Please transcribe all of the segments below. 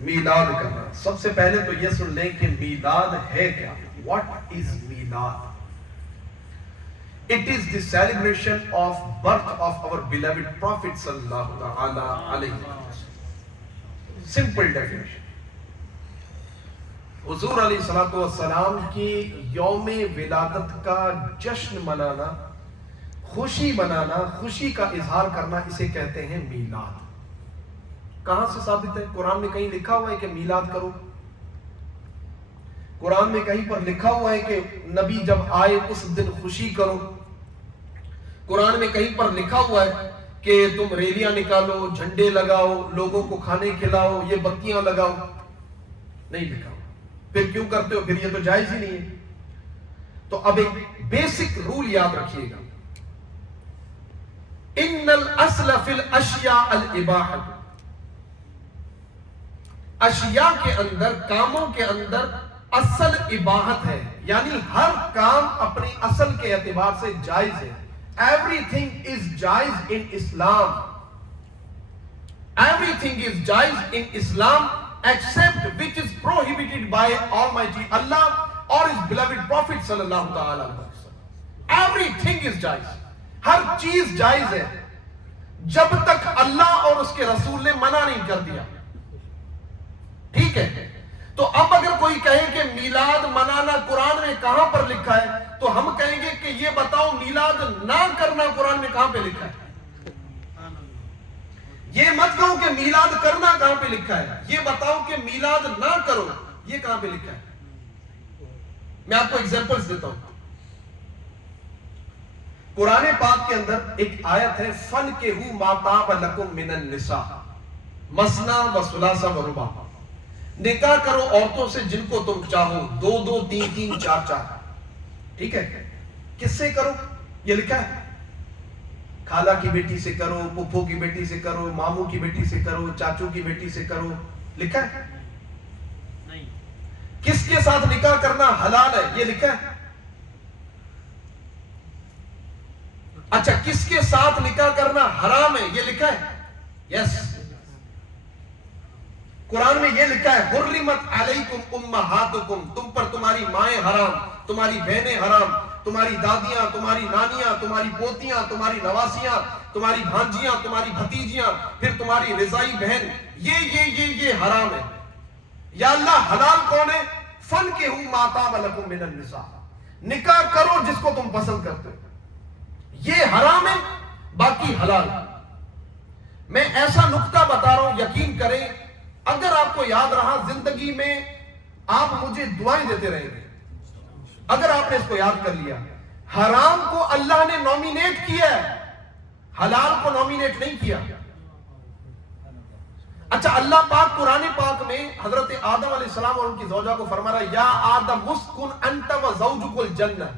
میلاد کرنا. سب سے پہلے تو یہ سن لیں کہ میلاد ہے کیا. واٹ از میلاد؟ It is the celebration of birth of our beloved Prophet sallallahu ta'ala alayhi wa sallam. Simple definition. حضور علیہ الصلوۃ والسلام کی یوم ولادت کا جشن منانا، خوشی منانا، خوشی کا اظہار کرنا، اسے کہتے ہیں میلاد. کہاں سے ثابت ہے؟ قرآن میں کہیں لکھا ہوا ہے کہ میلاد کرو؟ قرآن میں کہیں پر لکھا ہوا ہے کہ نبی جب آئے اس دن خوشی کرو؟ قرآن میں کہیں پر لکھا ہوا ہے کہ تم ریلیاں نکالو، جھنڈے لگاؤ، لوگوں کو کھانے کھلاؤ، یہ بتیاں لگاؤ؟ نہیں لکھا. پھر کیوں کرتے ہو؟ پھر یہ تو جائز ہی نہیں ہے. تو اب ایک بیسک رول یاد رکھیے گا، ان الاصل فی الاشیاء الاباحۃ. اشیاء کے اندر، کاموں کے اندر اصل اباحت ہے، یعنی ہر کام اپنی اصل کے اعتبار سے جائز ہے. Everything is jaiz in Islam. Everything is jaiz in Islam except which is prohibited by Almighty Allah or His beloved Prophet sallallahu ta'ala alaihi wasallam. Everything is jaiz. ہر چیز جائز ہے جب تک اللہ اور اس کے رسول نے منع نہیں کر دیا. ٹھیک ہے؟ تو اب اگر کوئی کہے کہ میلاد منانا قرآن میں کہاں پر لکھا ہے، تو ہم کہیں گے کہ یہ بتاؤ میلاد نہ کرنا قرآن میں کہاں پہ لکھا ہے. یہ مت کہو کہ میلاد کرنا کہاں پہ لکھا ہے، یہ بتاؤ کہ میلاد نہ کرو یہ کہاں پہ لکھا ہے. میں آپ کو ایگزامپلز دیتا ہوں. قرآن پاک کے اندر ایک آیت ہے، فَنْكِحُوا مَا طَابَ لَكُم مِّنَ النِّسَاءِ مَثْنَىٰ وَثُلَاثَ وَرُبَاعَ. نکاح کرو عورتوں سے جن کو تم چاہو، 2 2 3 3 4 4. ٹھیک ہے؟ کس سے کرو یہ لکھا ہے؟ خالہ کی بیٹی سے کرو، پھپھو کی بیٹی سے کرو، ماموں کی بیٹی سے کرو، چاچو کی بیٹی سے کرو، لکھا ہے؟ نہیں. کس کے ساتھ نکاح کرنا حلال ہے یہ لکھا ہے؟ اچھا، کس کے ساتھ نکاح کرنا حرام ہے یہ لکھا ہے؟ یس. قرآن میں یہ لکھا ہے، حرمت علیکم امہاتکم، تم پر تمہاری مائیں حرام، تمہاری بہنیں حرام، تمہاری دادیاں، تمہاری نانیاں، تمہاری پوتیاں، تمہاری نواسیاں، تمہاری بھانجیاں، تمہاری بھتیجیاں، پھر تمہاری رضائی بہن، یہ حرام ہے. یا اللہ حلال کون ہے؟ فَنْكِحُوا مَا طَابَ لَكُم مِّنَ النِّسَاءِ، نکاح کرو جس کو تم پسند کرتے ہو. یہ حرام ہے، باقی حلال. میں ایسا نقطہ بتا رہا ہوں، یقین کریں اگر آپ کو یاد رہا زندگی میں آپ مجھے دعائیں دیتے رہیں گے اگر آپ نے اس کو یاد کر لیا. حرام کو اللہ نے نومینیٹ کیا ہے، حلال کو نومینیٹ نہیں کیا. اچھا، اللہ پاک قرآن پاک میں حضرت آدم علیہ السلام اور ان کی زوجہ کو فرما رہا ہے، یا آدم اسکن انت وزوجک الجنہ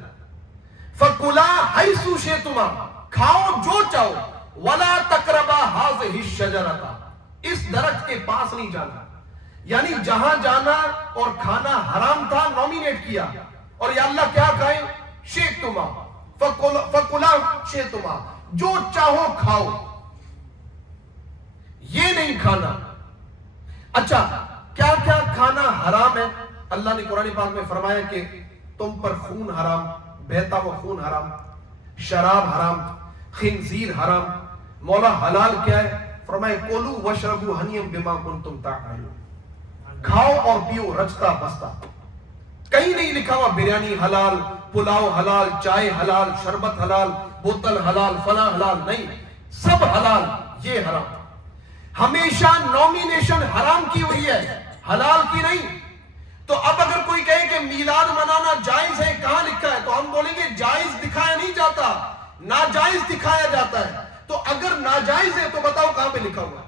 فکلا حیث شئتما، کھاؤ جو چاہو، ولا تقربا ہذہ الشجرۃ، اس درخت کے پاس نہیں جانا. یعنی جہاں جانا اور کھانا حرام تھا نومینیٹ کیا. اور یا اللہ کیا کھائیں؟ شئتما فکلا شئتما، جو چاہو کھاؤ، یہ نہیں کھانا. اچھا، کیا کیا کھانا حرام ہے؟ اللہ نے قرآن پاک میں فرمایا کہ تم پر خون حرام، بہتا ہوا خون حرام، شراب حرام، خنزیر حرام. مولا حلال کیا ہے؟ فرمائے کولو وشربو ہنیم بما کنتم تعملون، کھاؤ اور پیو رچتا بستا. کہیں نہیں لکھا ہوا بریانی حلال، پلاؤ حلال، چائے حلال، شربت حلال، بوتل حلال، فلاں حلال. نہیں، سب حلال، یہ حرام. ہمیشہ نومینیشن حرام کی ہوئی ہے، حلال کی نہیں. تو اب اگر کوئی کہے کہ میلاد منانا جائز ہے، کہاں لکھا ہے؟ تو ہم بولیں گے جائز دکھایا نہیں جاتا، ناجائز دکھایا جاتا ہے. تو اگر ناجائز ہے تو بتاؤ کہاں پہ لکھا ہوا ہے؟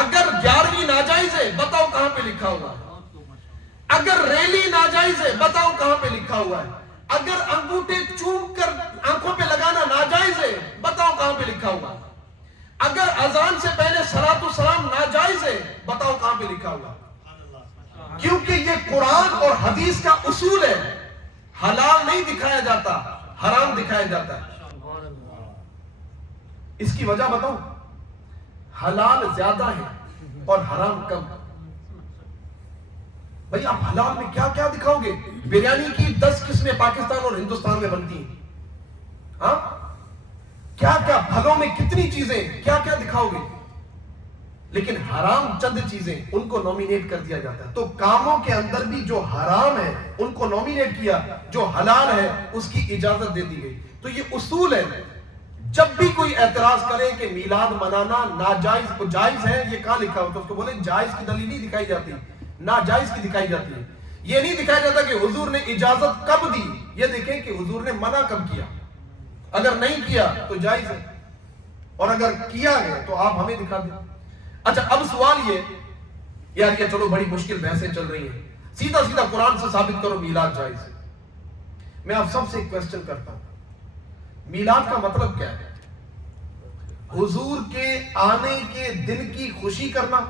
اگر 11ویں ناجائز ہے بتاؤ کہاں پہ لکھا ہوا ہے؟ اگر ریلی ناجائز ہے بتاؤ کہاں پہ لکھا ہوا ہے؟ اگر انگوٹھے چوم کر آنکھوں پہ لگانا ناجائز ہے بتاؤ کہاں پہ لکھا ہوا ہے؟ اگر اذان سے پہلے صلاۃ السلام ناجائز ہے بتاؤ کہاں پہ لکھا ہوا ہے؟ کیونکہ یہ قرآن اور حدیث کا اصول ہے، حلال نہیں دکھایا جاتا، حرام دکھایا جاتا ہے. اس کی وجہ بتاؤں، حلال زیادہ ہے اور حرام کم. بھائی آپ حلال میں کیا کیا دکھاؤ گے؟ بریانی کی 10 قسمیں پاکستان اور ہندوستان میں بنتی ہیں. ہاں کیا کیا پھلوں میں کتنی چیزیں کیا کیا دکھاؤ گے؟ لیکن حرام چند چیزیں ان کو نومینیٹ کر دیا جاتا ہے. تو کاموں کے اندر بھی جو حرام ہے ان کو نومینیٹ کیا, جو حلال ہے اس کی اجازت دے دی گئی. تو یہ اصول ہے. جب بھی کوئی اعتراض کرے کہ میلاد منانا ناجائز کو جائز ہے, یہ کہاں لکھا ہو تو اس کو بولے جائز کی دلیل نہیں دکھائی جاتی, ناجائز کی دکھائی جاتی ہے. یہ نہیں دکھایا جاتا کہ حضور نے اجازت کب دی, یہ دیکھیں کہ حضور نے منع کب کیا. اگر نہیں کیا تو جائز ہے, اور اگر کیا ہے تو آپ ہمیں دکھا دیں. اچھا اب سوال یہ یار یہ چلو بڑی مشکل بحثیں چل رہی ہیں, سیدھا سیدھا قرآن سے ثابت کرو میلاد جائز ہے. میں آپ سب سے ایک کوسچن کرتا ہوں, میلاد کا مطلب کیا ہے؟ حضور کے آنے کے دن کی خوشی کرنا.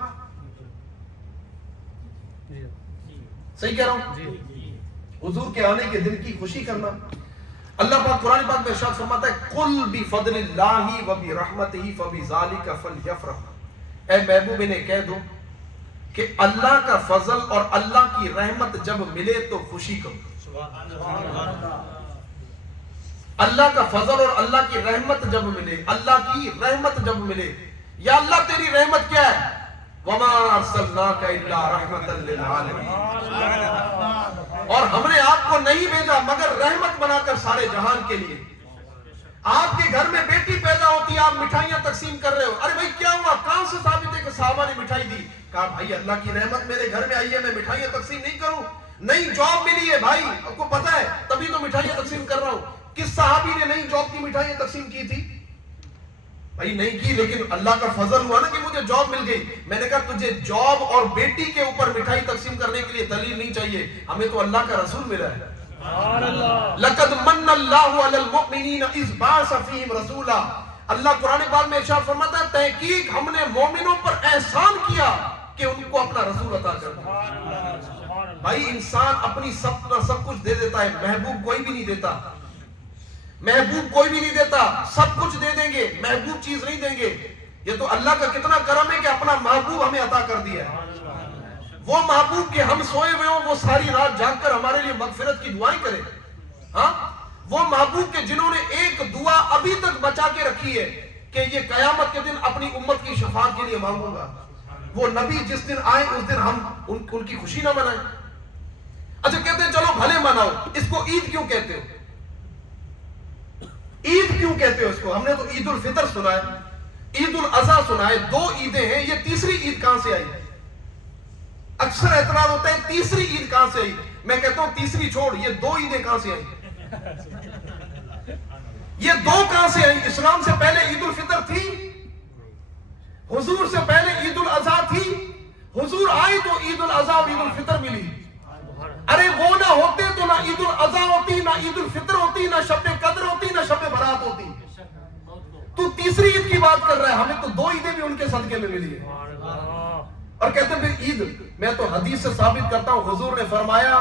صحیح کہہ رہا ہوں؟ حضور کے آنے کے دن کی خوشی کرنا. اللہ پاک قرآن پاک میں ارشاد فرماتا ہے قل بفضل اللہ وبرحمتہ فبذلک فلیفرحوا. اے محبوب انہیں کہہ دو کہ اللہ کا فضل اور اللہ کی رحمت جب ملے تو خوشی کرو. اللہ کا فضل اور اللہ کی رحمت جب ملے, اللہ کی رحمت جب ملے. یا اللہ تیری رحمت کیا ہے؟ وما ارسلناک الا رحمتا للعالمین. اور ہم نے آپ کو نہیں بھیجا مگر رحمت بنا کر سارے جہان کے لیے. آپ کے گھر میں بیٹی پیدا ہوتی ہے, آپ مٹھائیاں تقسیم کر رہے ہو. ارے بھائی کیا ہوا؟ کہاں سے ثابت ہے کہ صحابہ نے مٹھائی دی؟ کہا بھائی اللہ کی رحمت میرے گھر میں آئی ہے, میں مٹھائیاں تقسیم نہیں کروں. نئی جاب ملی ہے بھائی, آپ کو پتا ہے, تبھی تو مٹھائیاں تقسیم کر رہا ہوں. کس صحابی نے نئی جاب کی مٹھائیاں تقسیم کی تھی؟ بھائی نہیں کی, لیکن اللہ کا فضل ہوا نا کہ مجھے جاب مل گئی. میں نے کہا تجھے جاب اور بیٹی کے اوپر مٹھائی تقسیم کرنے کے لیے دلیل نہیں چاہیے, ہمیں تو اللہ کا رسول ملا ہے. لقد من اللہ علی المؤمنین اذ بعث فیہم رسولا. اللہ قرآن پاک میں ارشاد فرماتا ہے تحقیق ہم نے مومنوں پر احسان کیا کہ ان کو اپنا رسول عطا کر دیا. بھائی انسان اپنی سب کچھ دے دیتا ہے, محبوب کوئی بھی نہیں دیتا. محبوب کوئی بھی نہیں دیتا, سب کچھ دے دیں گے, محبوب چیز نہیں دیں گے. یہ تو اللہ کا کتنا کرم ہے کہ اپنا محبوب ہمیں عطا کر دیا ہے. وہ محبوب کہ ہم سوئے ہوئے ہوں وہ ساری رات جاگ کر ہمارے لیے مغفرت کی دعائیں کرے. ہاں وہ محبوب کے جنہوں نے ایک دعا ابھی تک بچا کے رکھی ہے کہ یہ قیامت کے دن اپنی امت کی شفاعت کے لیے مانگوں گا. وہ نبی جس دن آئے اس دن ہم ان کی خوشی نہ منائیں. اچھا کہتے ہیں چلو بھلے مناؤ, اس کو عید کیوں کہتے ہو؟ عید کیوں کہتے ہو اس کو؟ ہم نے تو عید الفطر سنا ہے, عید الاضحیٰ سنا ہے, 2 عیدیں ہیں. یہ تیسری عید کہاں سے آئی؟ اکثر اعتراض ہوتا ہے تیسری عید کہاں سے آئی. میں کہتا ہوں تیسری چھوڑ, یہ 2 عیدیں کہاں سے آئی؟ یہ 2 کہاں سے آئی؟ اسلام سے پہلے عید الفطر تھی؟ حضور سے پہلے عید الاضحیٰ تھی؟ حضور آئے تو عید الاضحیٰ اور عید الفطر ملی. ارے وہ نہ ہوتے تو نہ عید الاضحیٰ ہوتی, نہ عید الفطر ہوتی, نہ شب قدر ہوتی, نہ شب برات ہوتی. تو تیسری عید کی بات کر رہا ہے, ہمیں تو 2 عیدیں بھی ان کے صدقے میں ملی ہے. اور کہتے ہیں پھر عید, میں تو حدیث سے ثابت کرتا ہوں, حضور نے فرمایا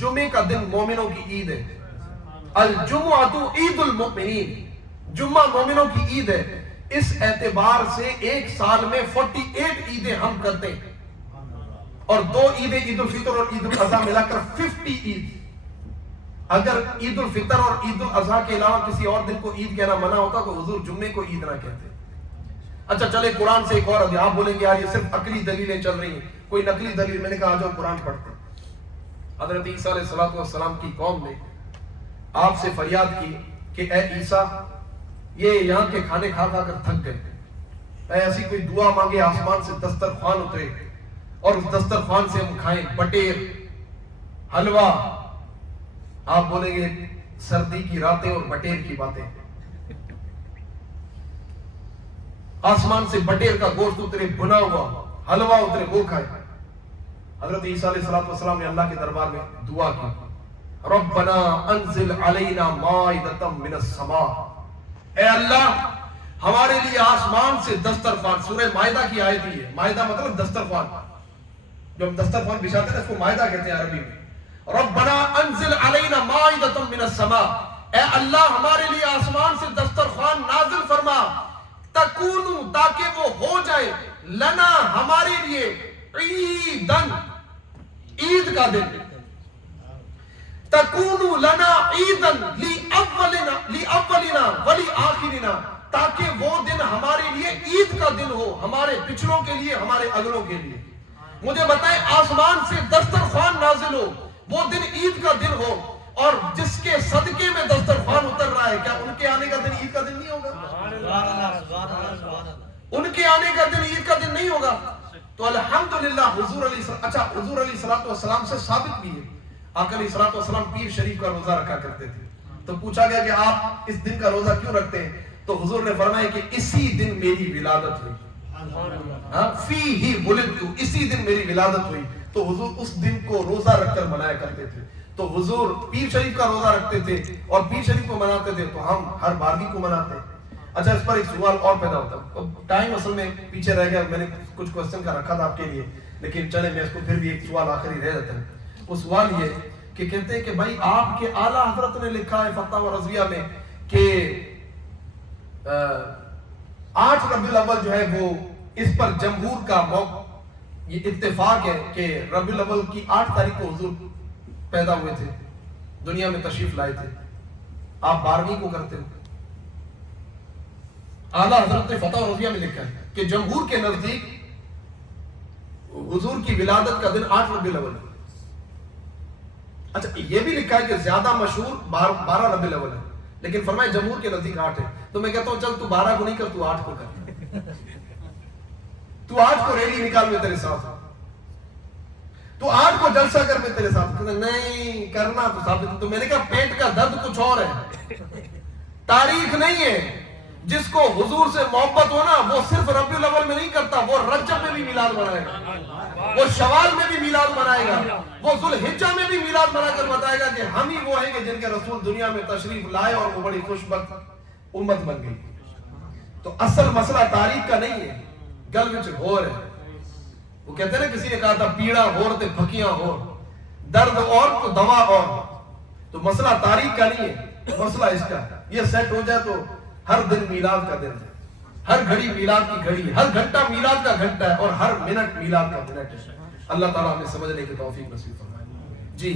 جمعے کا دن مومنوں کی عید ہے. الجمعۃ عید المؤمنین, جمعہ مومنوں کی عید ہے. اس اعتبار سے ایک سال میں 48 عیدیں ہم کرتے ہیں, اور 2 عیدیں عید الفطر اور عید الاضحیٰ ملا کر 50 عید. اگر عید الفطر اور عید الاضحیٰ کے علاوہ کسی اور دن کو عید کہنا منع ہوتا تو حضور جمعے کو عید نہ کہتے. اچھا چلے قرآن سے ایک اور, آپ بولیں گے یار یہ صرف عقلی دلیلیں چل رہی ہیں, کوئی نقلی دلیل. میں نے کہا آ جاؤ قرآن پڑھتے. حضرت عیسیٰ علیہ السلام کی قوم نے آپ سے فریاد کی کہ اے عیسیٰ, یہ یہاں کے کھانے کھا کھا کر تھک گئے, اے ایسی کوئی دعا مانگے آسمان سے دسترخوان اترے اور اس دسترخوان سے ہم کھائیں بٹیر, حلوہ. آپ بولیں گے سردی کی راتیں اور بٹیر کی باتیں. آسمان سے بٹیر کا گوشت اترے, بنا ہوا حلوہ اترے, وہ کھائے. حضرت عیسیٰ علیہ السلام نے اللہ کے دربار میں دعا کی, ربنا انزل علینا مائدۃ من السماء, اے اللہ ہمارے لیے آسمان سے دسترخوان. سورہ مائدہ کی آیت ہی ہے, مائدہ مطلب دسترخوان, جو ہم دسترخوان بچھاتے ہیں اس کو مائدہ کہتے ہیں عربی میں. ربنا انزل علینا مائدۃ من السماء, اے اللہ ہمارے لیے آسمان سے دسترخوان نازل فرما, تکونو تاکہ وہ ہو جائے فرمائے لنا ہمارے لیے عیدن عید کا دن تکونو لنا عیدن لی اولنا ولی آخرنا تاکہ وہ دن ہمارے لیے عید کا دن ہو ہمارے پچھلوں کے لیے ہمارے اگلوں کے لیے مجھے بتائیں آسمان سے دسترخوان نازل ہو وہ دن عید کا دن ہو اور جس کے صدقے میں دسترخوان اتر رہا ہے کیا ان کے آنے کا دن عید کا دن نہیں ہوگا ان کے آنے کا دن عید کا دن نہیں ہوگا تو الحمدللہ حضور علیہ السلام سے ثابت بھی ہے آقا علیہ السلام پیر شریف کا روزہ رکھا کرتے تھے تو پوچھا گیا کہ آپ اس دن کا روزہ کیوں رکھتے ہیں تو حضور نے فرمایا کہ اسی دن میری ولادت ہوئی فیہ ولدت اسی دن میری ولادت ہوئی تو حضور اس دن کو روزہ رکھ کر منایا کرتے تھے تو حضور پیر شریف کا روزہ رکھتے تھے اور پیر شریف کو مناتے تھے تو ہم ہر بارگی کو مناتے ہیں اچھا اس پر ایک سوال اور پیدا ہوتا ہے ٹائم اصل میں پیچھے رہ گیا میں نے کچھ کوسچن کا رکھا تھا آپ کے لیے لیکن چلے میں اس کو پھر بھی ایک سوال آخری رہ جاتا ہے وہ سوال یہ کہ کہتے ہیں کہ بھائی آپ کے اعلیٰ حضرت نے لکھا ہے فتاوی رضویہ میں کہ 8 ربیع الاول جو ہے وہ اس پر جمہور کا موقع یہ اتفاق ہے کہ ربیع الاول کی 8 تاریخ کو حضور پیدا ہوئے تھے دنیا میں تشریف لائے تھے آپ 12ویں کو کرتے ہو اعلیٰ حضرت نے فتاوی رضویہ میں لکھا ہے کہ جمہور کے نزدیک حضور کی ولادت کا دن 8 ربیع الاول ہے اچھا یہ بھی لکھا ہے کہ زیادہ مشہور 12 ربیع الاول ہے لیکن فرمائے جمہور کے نزدیک 8 ہے تو میں کہتا ہوں چل تو 12 کو نہیں کر تو 8 کو کر تو 8 کو ریلی نکال میں تیرے ساتھ تو 8 کو جلسہ کر میں تیرے ساتھ نہیں کرنا تو ثابت تو میں نے کہا پیٹ کا درد کچھ اور ہے تاریخ نہیں ہے جس کو حضور سے محبت ہونا وہ صرف ربیع الاول میں نہیں کرتا وہ رجب میں بھی میلاد منائے گا وہ شوال میں بھی میلاد منائے گا وہ ذوالحجہ میں بھی میلاد منا کر بتائے گا کہ ہم ہی وہ ہیں کہ جن کے رسول دنیا میں تشریف لائے اور وہ بڑی خوش بخت امت بن گئی تو اصل مسئلہ تاریخ کا نہیں ہے گل وچ ہور ہے وہ کہتے ہیں نا کسی نے کہا تھا پیڑا ہور تے پھکیاں ہور درد اور تو دوا اور تو مسئلہ تاریخ کا نہیں ہے مسئلہ اس کا یہ سیٹ ہو جائے تو ہر دن میلاد کا دن ہے ہر گھڑی میلاد کی گھڑی ہے ہر گھنٹہ میلاد کا گھنٹہ ہے اور ہر منٹ میلاد کا منٹ ہے اللہ تعالیٰ ہمیں سمجھنے کی توفیق نصیب فرمائے جی